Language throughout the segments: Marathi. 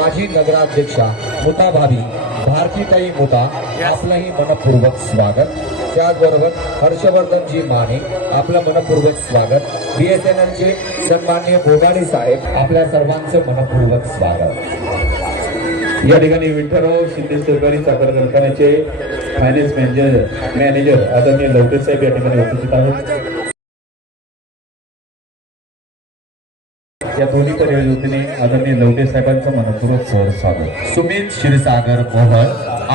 माजी नगराध्यक्षा मुता भाभी भारतीताई मुता आपलंही मनपूर्वक स्वागत. त्याचबरोबर हर्षवर्धनजी माने आपलं मनपूर्वक स्वागत. बी एस एन एलचे सन्मान्य बोगाडे साहेब आपल्या सर्वांचं मनपूर्वक स्वागत. या ठिकाणी विठ्ठलराव शिंदे सहकारी साखर कारखान्याचे फायनान्स मॅनेजर मॅनेजर आदरणीय लवटे साहेब या ठिकाणी उपस्थित आहेत. या दोन्ही परियोजनेने आदरणीय लवटे साहेबांचं मनपूर्वक सहर्ष स्वागत. सुमित क्षीरसागर मोहन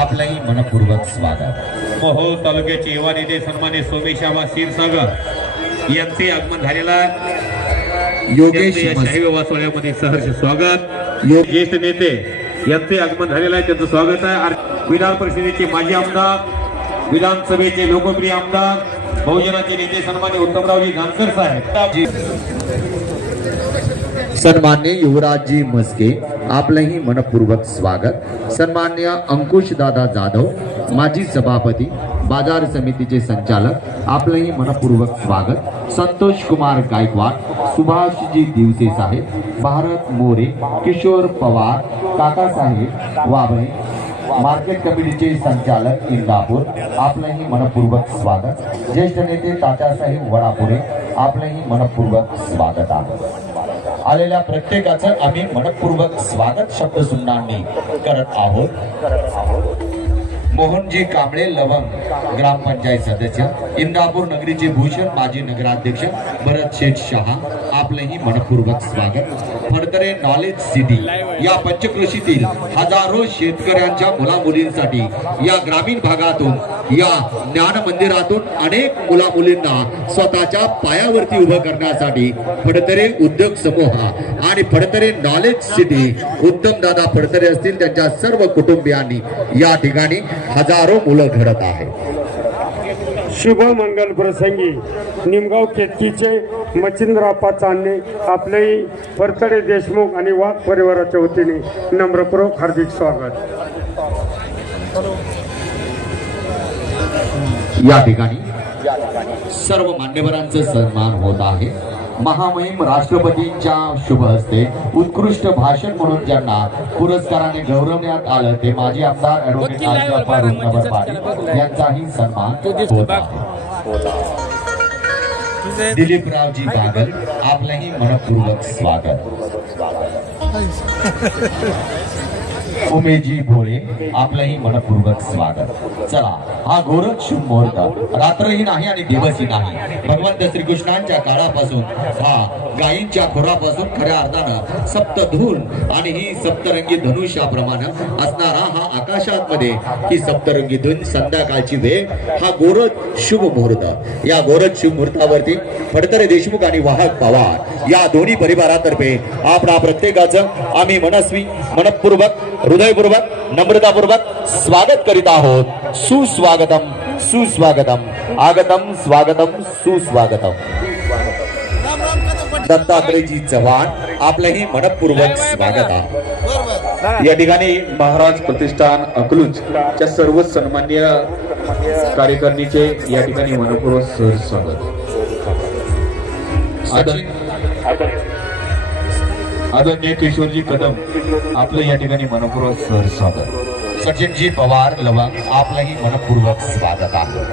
आपलंही मनपूर्वक स्वागत. मोहोळ तालुक्याचे युवा नेते सन्मान्य सोमेशाबा क्षीरसागर यांचे आगमन झालेला योगेश शाही सहर्ष स्वागत. ज्येष्ठ नेते यांचे आगमन झालेलं आहे त्यांचं स्वागत आहे. विधान परिषदेचे माजी आमदार विधानसभेचे लोकप्रिय आमदार बहुजनाचे नेते सन्मान्य उत्तमरावजी जानकर साहेब. सन्मान्य युवराजजी मस्के आपलंही मनपूर्वक स्वागत. सन्मान्य अंकुश दादा जाधव माजी सभापती बाजार समितीचे संचालक आपलंही मनपूर्वक स्वागत. संतोष कुमार गायकवाड सुभाषजी दिवसे साहेब भारत मोरे किशोर पवार काकासाहेब वाबळे मार्केट कमिटीचे संचालक इंदापूर आपलंही मनपूर्वक स्वागत. ज्येष्ठ नेते तात्यासाहेब वडापुरे आपलंही मनपूर्वक स्वागत आहे. आलेल्या प्रत्येकाचं आम्ही मनपूर्वक स्वागत शब्द सुन्नांनी करत आहोत. मोहनजी कांबळे लवंग ग्रामपंचायत सदस्य इंदापूर नगरीचे भूषण माजी नगराध्यक्ष भरत शेठ शहा आपलंही मनपूर्वक स्वागत. फडतरे नॉलेज सिटी या पंचकृषीतील हजारो शेतकऱ्यांच्या मुला मुलींसाठी या ग्रामीण भागातून या ज्ञान मंदिरातून अनेक मुला मुलींना स्वतःच्या पायावरती उभं करण्यासाठी फडतरे उद्योग समूह आणि फडतरे नॉलेज सिटी उत्तम दादा फडतरे असतील त्यांच्या सर्व कुटुंबियांनी या ठिकाणी हजारो मुलं घडत आहेत. शुभ मंगल प्रसंगी निमगाव केतकीचे मच्छिंद्राप्पा चांदणे आपलेही परतडे देशमुख आणि वाघ परिवाराच्या वतीने नम्रपूर्वक हार्दिक स्वागत. या ठिकाणी सर्व मान्यवरांचा सन्मान होत आहे. महामहिम राष्ट्रपतींच्या शुभ हस्ते उत्कृष्ट भाषण म्हणून ज्यांना पुरस्काराने गौरवण्यात आलं ते माजी आमदार पाटील यांचाही सन्मान दिलीपरावजी बागल आपलंही मनपूर्वक स्वागत. उमेजी भोळे आपलंही मनपूर्वक स्वागत. चला हा गोरख शुभ मुहूर्त. रात्रही नाही आणि दिवसही नाही. भगवंत श्रीकृष्णांच्या काळापासून हा गायींच्या खोरापासून खऱ्या अर्थानं सप्तधून आणि ही सप्तरंगी धनुष्याप्रमाणे असणारा हा आकाशात मध्ये ही सप्तरंगी धून संध्याकाळची वेळ हा गोरख शुभ मुहूर्त. या गोरख शुभ मुहूर्तावरती फडतरे देशमुख आणि वाहक पवार या दोन्ही परिवारातर्फे आपणा प्रत्येकाचं आम्ही मनस्वी मनपूर्वक हृदयपूर्वक नम्रतापूर्वक स्वागत करीत आहोत. सुस्वागतम सुस्वागतम. आगतम स्वागतम सुस्वागतम. दत्तात्रयजी चव्हाण आपलंही मनपूर्वक स्वागत आहे. या ठिकाणी महाराज प्रतिष्ठान अकलूज च्या सर्व सन्मान्य कार्यकारिणीचे या ठिकाणी मनपूर्वक सहज स्वागत आदर- आदरणीय किशोरजी कदम आपलं या ठिकाणी मनपूर्वक सर स्वागत. सचिनजी पवार लवंग आपलंही मनपूर्वक स्वागत आहे.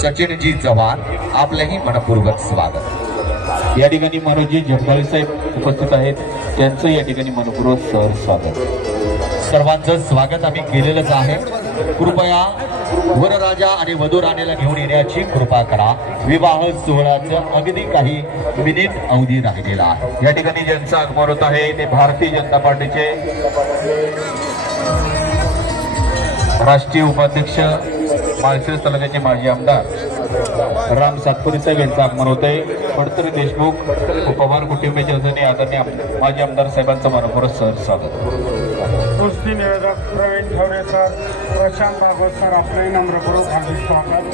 सचिनजी चव्हाण आपलंही मनपूर्वक स्वागत. या ठिकाणी मनोजी जगदाळे साहेब उपस्थित आहेत. त्यांचं या ठिकाणी मनपूर्वक सर स्वागत. सर्वांचं स्वागत आम्ही केलेलंच आहे. कृपया वरराजा आणि वधूराणीला घेऊन येण्याची कृपा करा. विवाह सोहळ्याचं अगदी काही मिनिट अवधी राहिलेला आहे. या ठिकाणी ज्यांचं आगमन होत आहे ते भारतीय जनता पार्टीचे राष्ट्रीय उपाध्यक्ष माळशिरस तालुक्याचे माजी आमदार राम सातपुरी साहेब यांचं आगमन होते फडतरी देशमुख पवार कुटुंबियाच्या वतीने आदरणीय माजी आमदार साहेबांचं मनपूर्वक सहर्ष स्वागत. कुस्ती निवेदक प्रवीण ठवरे सर प्रशांत भागवत सर आपले नम्रपूर्वक हार्दिक स्वागत.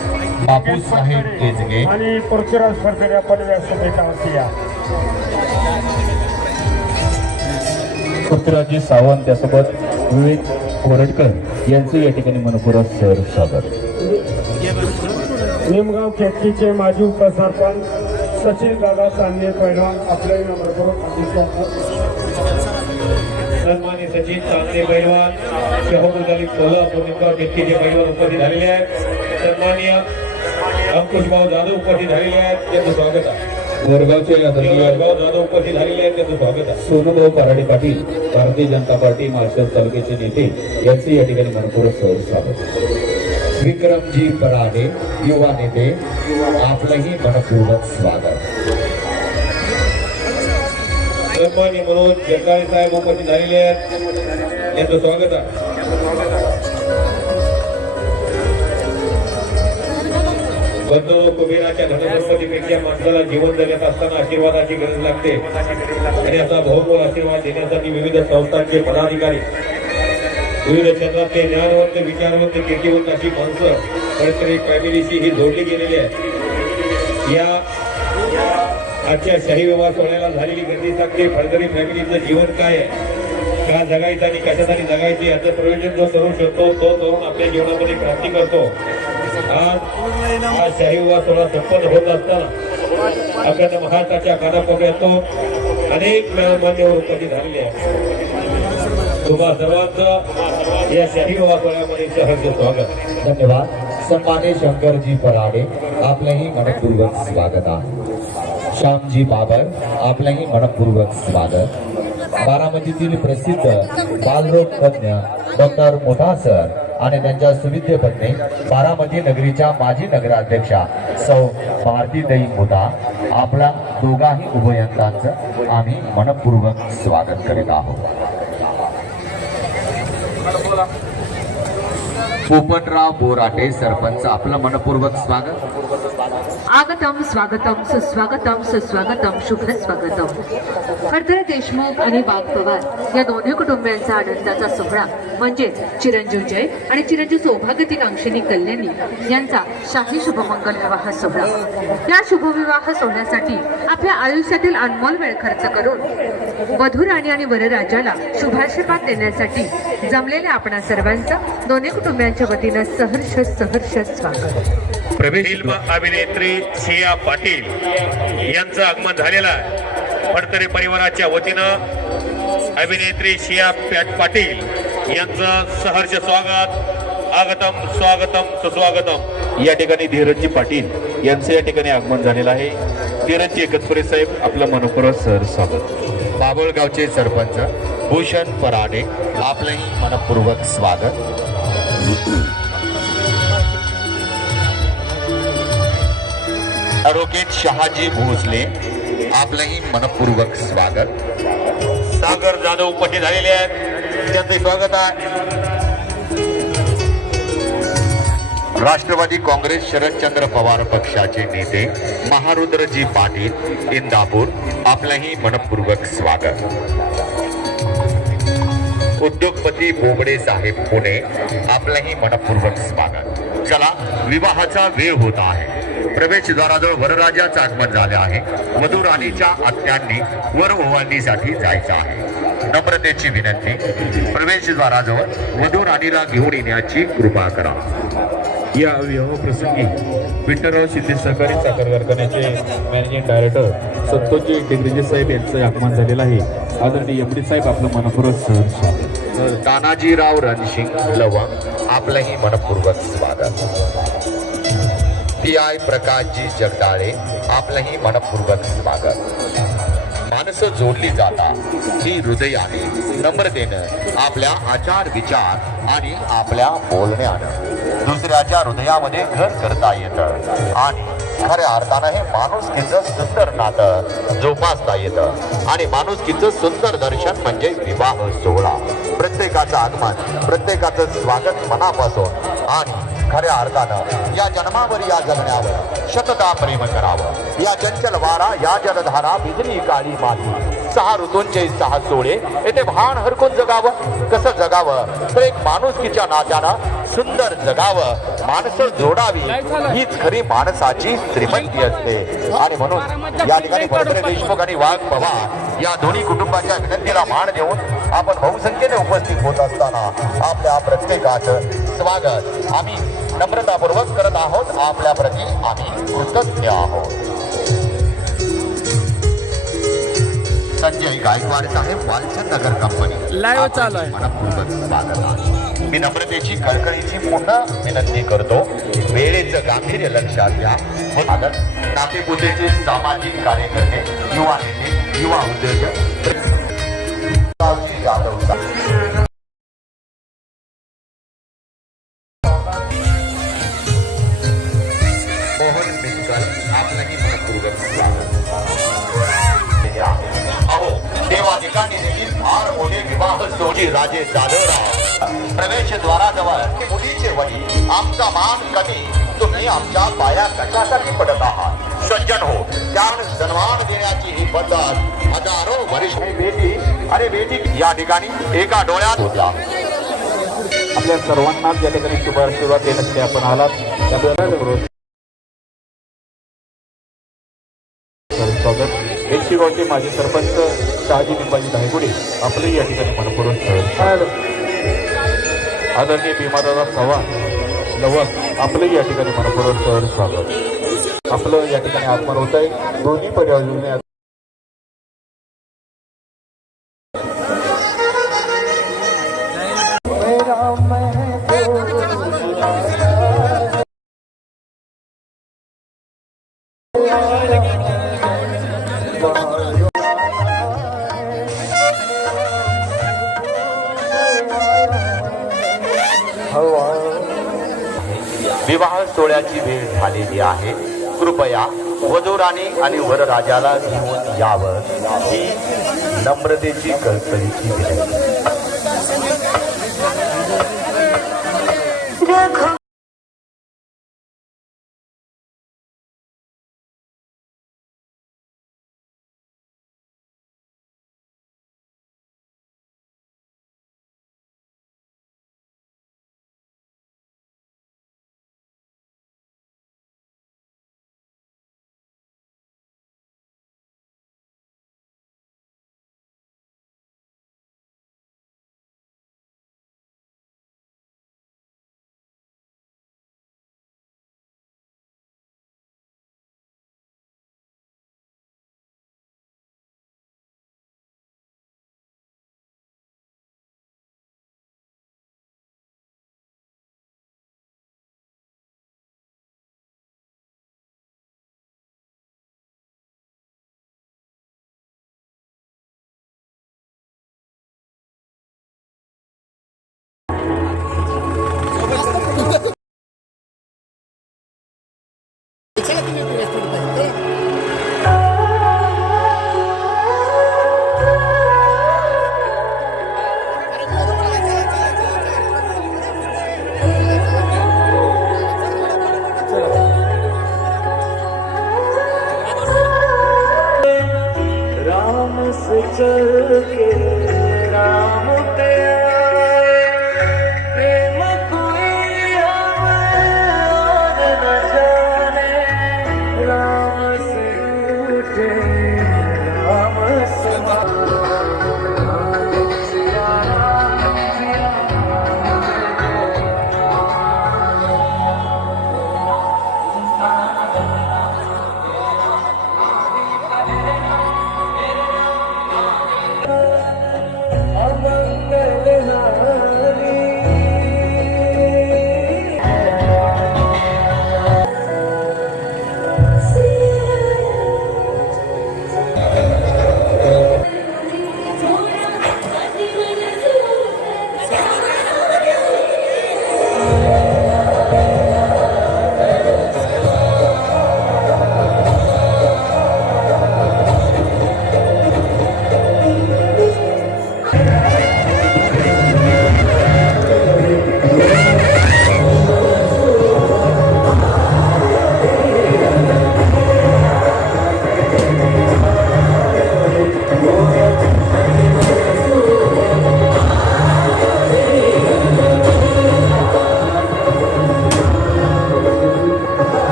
आणि पृथ्वीराज फडकर या पदव्या सभेतावरती या. पृथ्वीराजी सावंत त्यासोबत विवेक कोरटकर यांचं या ठिकाणी मनपूर्वक सहर्ष स्वागत. निमगाव केतकीचे माजी उपसरपंच सचिन दादा चांदणे पैलवान आपले नम्रपूर्वक हार्दिक स्वागत. सन्मान्य सचिन चांदे पैलवान शहबुद्दीन कोल्हापूर निमगाव केतकीचे पैलवान उपस्थित झालेले आहेत. सन्मान्य अंकुश भाऊ जाधव उपस्थित झालेले आहेत. त्यांचं स्वागत आहे. भाऊ जाधव उपस्थित झालेले आहेत. त्यांचं स्वागत आहे. सोनूभाऊ पराडे पाटील भारतीय जनता पार्टी महाराष्ट्र तालुक्याचे नेते यांचे या ठिकाणी मनपूर्वक सहज स्वागत विक्रमजी पराडे युवा नेते आपलंही मनपूर्वक स्वागत सन्मान्य मनोज जगदाळे साहेब उपस्थित झालेले आहेत. यांचं स्वागत आहे. बंधू कुबेराच्या धनसंपत्तीपेक्षा माणसाला जीवन जगत असताना आशीर्वादाची गरज लागते. आणि असा बहुमोल आशीर्वाद देण्यासाठी विविध संस्थांचे पदाधिकारी विविध क्षेत्रातले ज्ञानवंत विचारवंत कीर्तिवंत अशी माणसं खरंतर फॅमिलीशी ही जोडली गेलेली आहे या आजच्या शाही विवाह सोहळ्याला झालेली गर्दी सांगते. फडतरी फॅमिलीचं जीवन काय आहे? का जगायचं आणि कशासाठी जगायचं याचं प्रयोजन जो करू शकतो तो तरुण आपल्या जीवनामध्ये क्रांती करतो. आज हा शाही विवाह सोहळा संपन्न होत असताना आपल्या महाराष्ट्राच्या कानाकोपऱ्यातून अनेक मान्यवर उपस्थित झालेले आहेत. तुम्हा सर्वांचं या शाही विवाह सोहळ्यामध्ये सहर्ष स्वागत. धन्यवाद. सन्माने शंकरजी पराडे आपलंही मनपूर्वक स्वागत आहे. श्यामजी बाबर आपलंही मनपूर्वक स्वागत. बारामतीतील प्रसिद्ध बालरोग तज्ञ डॉक्टर मोठा सर आणि त्यांच्या सुविद्य पत्नी बारामती नगरीच्या माजी नगराध्यक्षा सौ भारतीताई मोठा आपला दोघाही उभयंतांचं आम्ही मनपूर्वक स्वागत करीत आहोत. पोपटराव बोराटे सरपंच आपलं मनपूर्वक स्वागत. आगतम स्वागतम सुस्वागतम सुस्वागतम शुभ स्वागतम. खरतर देशमुख आणि बाघ पवार या दोन्ही कुटुंबियांचा आनंदाचा सोहळा म्हणजेच चिरंजीव जय आणि चिरंजीव सौभाग्यतील कल्याणी यांचा शाही शुभमंगल विवाह सोहळा. या शुभविवाह सोहळ्यासाठी आपल्या आयुष्यातील अनमोल वेळ खर्च करून वधुराणी आणि वरराजाला शुभाशीर्वाद देण्यासाठी जमलेल्या आपणा सर्वांचं दोन्ही कुटुंबियांच्या वतीनं सहर्ष सहर्ष स्वागत. प्रवेश. अभिनेत्री सिया पाटील यांचं आगमन झालेलं आहे. फडतरे परिवाराच्या वतीनं अभिनेत्री शिया पॅट पाटील यांचं सहर्ष स्वागत आगतम स्वागतम सुस्वागतम. या ठिकाणी धीरजजी पाटील यांचं या ठिकाणी आगमन झालेलं आहे. धीरजी एकतपुरे साहेब आपलं मनपूर्वक सहर स्वागत. बाबळगावचे सरपंच भूषण पराडे आपलंही मनपूर्वक स्वागत. ॲडव्होकेट शहाजी भोसले आपलंही मनपूर्वक स्वागत. सागर जाधव उपस्थित झालेले आहेत. त्यांचे स्वागत आहे. राष्ट्रवादी काँग्रेस शरदचंद्र पवार पक्षाचे नेते महारुद्रजी पाटील इंदापूर आपलंही मनपूर्वक स्वागत. उद्योगपती बोबडे साहेब पुणे आपलंही मनपूर्वक स्वागत. चला विवाहाचा वेळ होत आहे. प्रवेशद्वाराजवळ वरराजाचं आगमन झाले आहे. मधुराणीच्या आत्यांनी वर ओवाळणीसाठी जायचं आहे. नम्रतेची विनंती प्रवेशद्वाराजवळ मधुराणीला घेऊन येण्याची कृपा करा. या विवाह प्रसंगी विठ्ठलराव शिंदे सहकारी साखर कारखान्याचे मॅनेजिंग डायरेक्टर संतोषजी डिग्रीजे साहेब यांचं आगमन झालेलं आहे. आदरणीय एम डी साहेब आपलं मनपूर्वक सहज स्वागत. तानाजीराव रणसिंग लवंग आपलंही मनपूर्वक स्वागत. पी आय प्रकाशजी जगदाळे आपलंही मनपूर्वक स्वागत. माणसं जोडली जातात ही हृदयाने नम्रतेनं आपल्या आचार विचार आणि आपल्या बोलण्यानं. दुसऱ्याच्या हृदयामध्ये घर करता येतं. आणि खऱ्या अर्थानं हे माणुसकीचं सुंदर नातं जोपासता येतं. आणि माणुसकीचं सुंदर दर्शन म्हणजे विवाह सोहळा. प्रत्येकाचं आगमन प्रत्येकाचं स्वागत मनापासून आणि खऱ्या अर्थानं या जन्मावर या जगण्यावर शतता प्रेम करावं. या चंचल वारा या जलधारा बिजली काळी माती. सहा ऋतूंचे सहा सोळे येथे भान हरकून जगावं. कसं जगावं? तर एक माणुसकीच्या नात्यानं सुंदर जगावं. माणसं जोडावी. हीच खरी माणसाची श्रीमंती असते. आणि म्हणून या ठिकाणी भरतरे देशमुख आणि वाघ पवार या दोन्ही कुटुंबाच्या विनंतीला मान देऊन आपण बहुसंख्येने उपस्थित होत असताना आपल्या प्रत्येकाचं स्वागत. आम्ही नम्रतापूर्वक करत आहोत. आपल्या प्रती आम्ही कृतज्ञ आहोत. संजय गायकवाड साहेब वालचंद नगर कंपनी Live चालू आहे. मनपूर्वक स्वागत आहे. मी नम्रतेची कळकळीची पुन्हा विनंती करतो वेळेचं गांभीर्य लक्षात घ्या. आदर नातेपुतेचे सामाजिक कार्यकर्ते युवा नेते युवा उद्योजक. जाधव सर्वांनाच या ठिकाणी शुभ आशीर्वाद देण्यासाठी आपण आलात. त्याबद्दल स्वागत. एसटी गावचे माजी सरपंच शहाजी निंबाजी धायगुडे आपले या ठिकाणी मनपूर्वक स्वागत. आदरणीय भीमादादा चव्हाण लवक आपले या ठिकाणी मनपूर्वक स्वागत आपलं या ठिकाणी आगमन होत आहे दोन्ही पर्यावरण विवाह सोहळ्याची वेळ झालेली आहे. कृपया वधूराणी आणि वरराजाला घेऊन यावं ही नम्रतेची कळकळीची विनंती. day.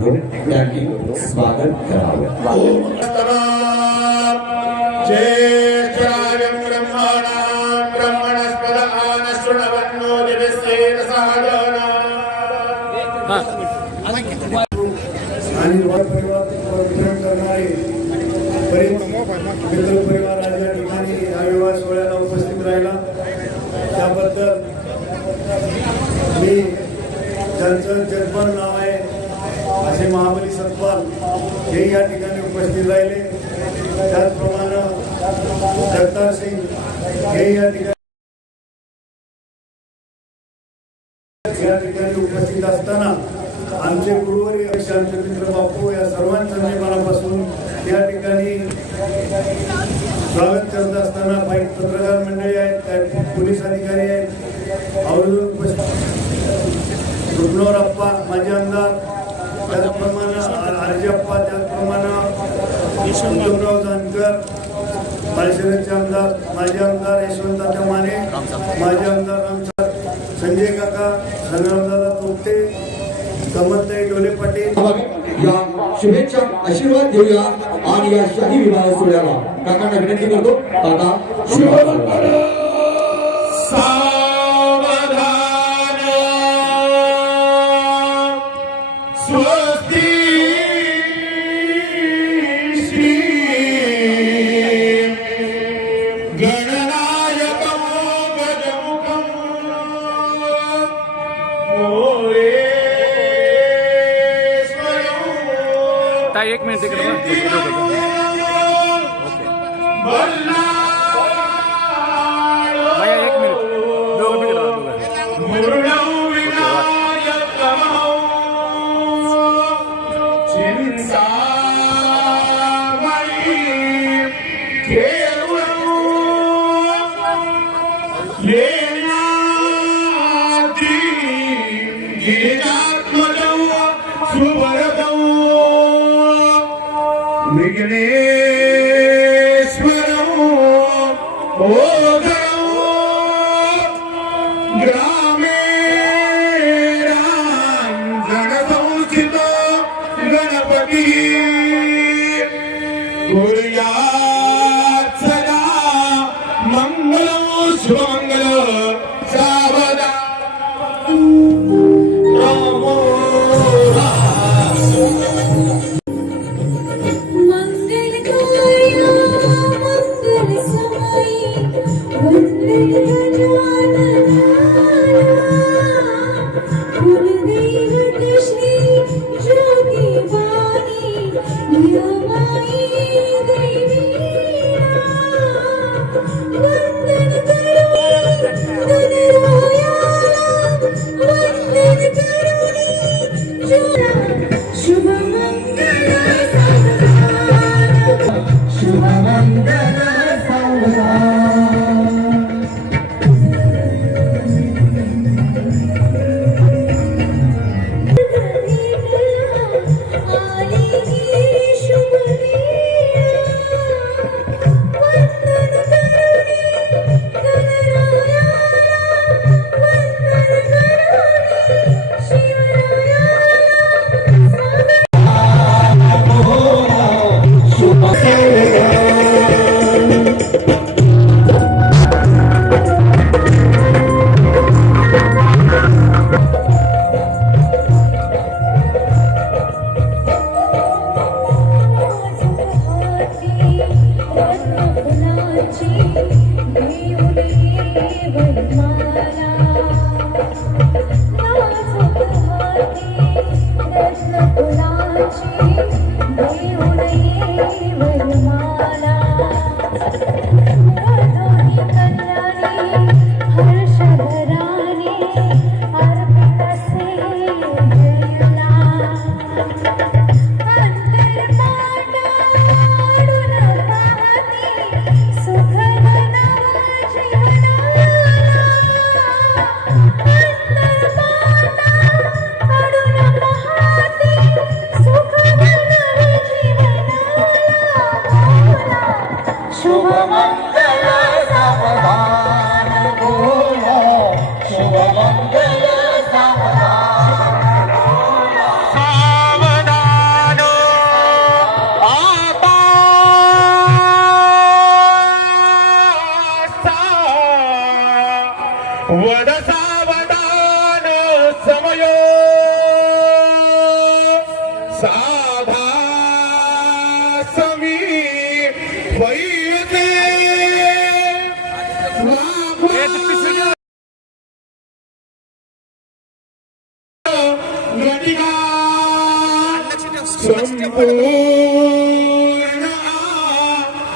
करतो त्यांनी स्वागत करावं. आणि वर परिवार वितरण करणारे बरेच मित्र परिवार आज या ठिकाणी या विवाह सोहळ्याला उपस्थित राहिला त्याबद्दल मी ज्यांचं जन्मन नाव आहे असे महाबली सतपाल हे या ठिकाणी उपस्थित राहिले. त्याचप्रमाणे जगतार सिंग हे या ठिकाणी या ठिकाणी उपस्थित असताना आमचे गुरुवारी मित्र बापू या सर्वांचं मी मनापासून या ठिकाणी स्वागत करत असताना काही पत्रकार मंडळी आहेत काही पोलीस अधिकारी आहेत आवर्जून उपस्थित रुग्णवरप्पा माझे आमदार त्याचप्रमाणे आरजीअप्पा त्याचप्रमाणे उद्धवराव जानकर माळशिरसचे आमदार माजी आमदार यशवंत माने माजी आमदार आमचा संजय काका संग्रामदादा तोपटे कमलताई डोले पाटील. या शुभेच्छा आशीर्वाद देऊया आणि या शाही विवाह सोहळ्याला काकांना विनंती करतो काका एक मिनिट तिकडे Grau.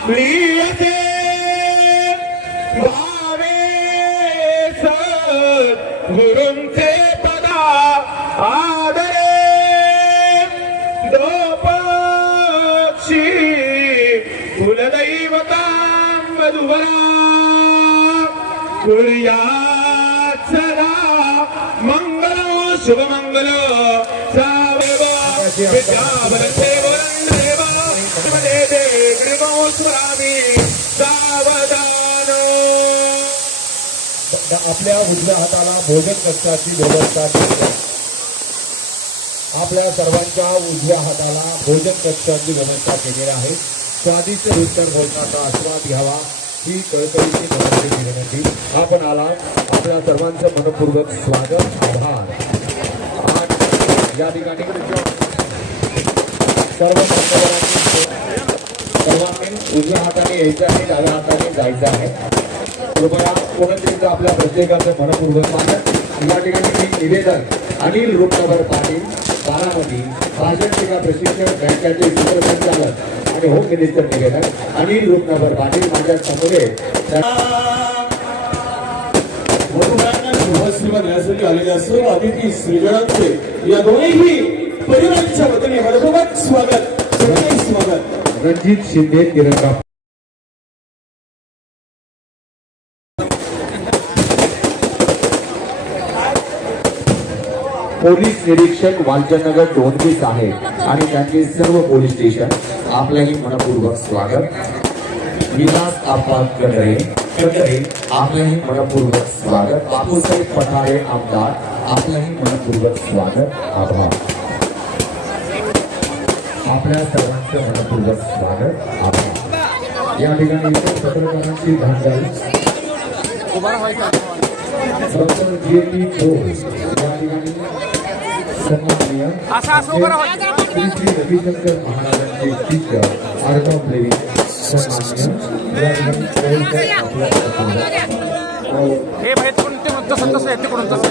लियते भावे गुरुंचे पदा आदरे दोपक्षी कुलदैवता मधुवरा कुर्यात् सदा मंगल शुभमंगल सावयव विद्यावरदेव स्वामी सावधान. आपल्या उजव्या हाताला भोजन कक्षाची व्यवस्था केली आपल्या सर्वांच्या उजव्या हाताला भोजन कक्षाची व्यवस्था केलेली आहे. स्वादिष्ट रुचकर भोजनाचा आस्वाद घ्यावा. ही कळकळीची विनंती विनंती आपण आला आपल्या सर्वांचं मनपूर्वक स्वागत आभार. या ठिकाणी सर्व मान्यवरांनी सर्वांनी उजव्या हाताने यायचं आहे डाव्या हाताने जायचं आहे. कृपया पुनश्च आपल्या प्रत्येकाचं मनपूर्वक स्वागत या ठिकाणी मी निवेदन अनिल रूपनगर पाटील बारामती भाषण टीका प्रशिक्षण बँकेचे सूत्रसंचालक आणि होम मिनिस्टर निवेदन अनिल रूपनगर पाटील माझ्यासमोर आहे. वधूवरांना शुभाश्रीवाद अतिथी श्रीजनांचे या दोन्हीही परिवारांच्या वतीने मनपूर्वक स्वागत. रणजित शिंदे तिरंगा पोलीस निरीक्षक वालचंदनगर आणि त्यांचे सर्व पोलीस स्टेशन आपलंही मनपूर्वक स्वागत. विलास आप्पा आपलंही मनपूर्वक स्वागत. बापूसाहेब पठारे आमदार आपलंही मनपूर्वक स्वागत. आभार. आपल्या सर्वांचं मनपूर्वक स्वागत आभार या ठिकाणी इतर पत्रकारांची भांडण डॉक्टर जे टी घोष या ठिकाणी सन्माननीय असं असं उभं राहा. श्री श्री रविशंकर महाराजांचे शिष्य आर्नव लेवी सन्माननीय या ठिकाणी पोहोचत आपल्या प्रसंगात. हे बाहेर तिकडून ते म्हणतो संतोष आहे तिकडून तसं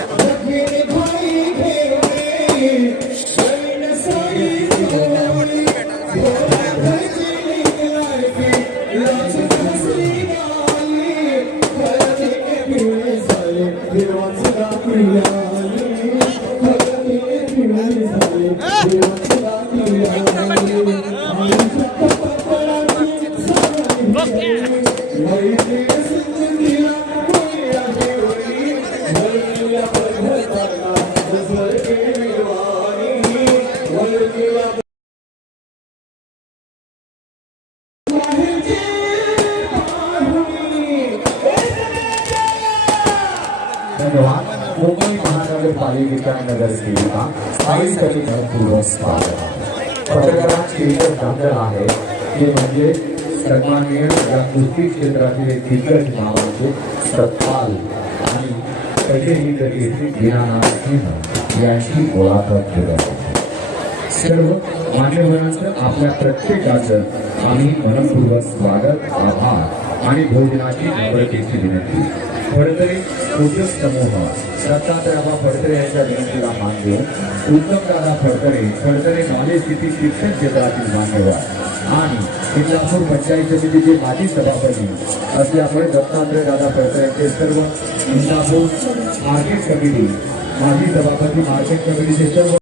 मुंबई महानगरपालिकेच्या नगरसेविका स्थायीसाठी मनपूर्वक स्वागत. पत्रकारांची इतर भांडण आहे. ते म्हणजे सन्माननीय या कृषी क्षेत्रातील एक दिग्गज नाव नावाचे सत्पाल. आणि कधीही कधी दीनानाथ सिंह यांची मुलाखत घेत सर्व मान्यवरांचं आपल्या प्रत्येकाचं आम्ही मनपूर्वक स्वागत आभार आणि भोजनाची नम्रतेची विनंती. फडतरे उद्योग समूह. दत्तात्रयाबा फडतरे यांच्या विनंतीला मान देऊन उत्तमदादा फडतरे फडतरे नॉलेज सिटी शिक्षण क्षेत्रातील मान्यवर आणि इंदापूर पंचायत समितीचे माजी सभापती असल्यामुळे दत्तात्रय दादा फडतरे सर्व इंदापूर मार्केट कमिटी माजी सभापती मार्केट कमिटीचे सर्व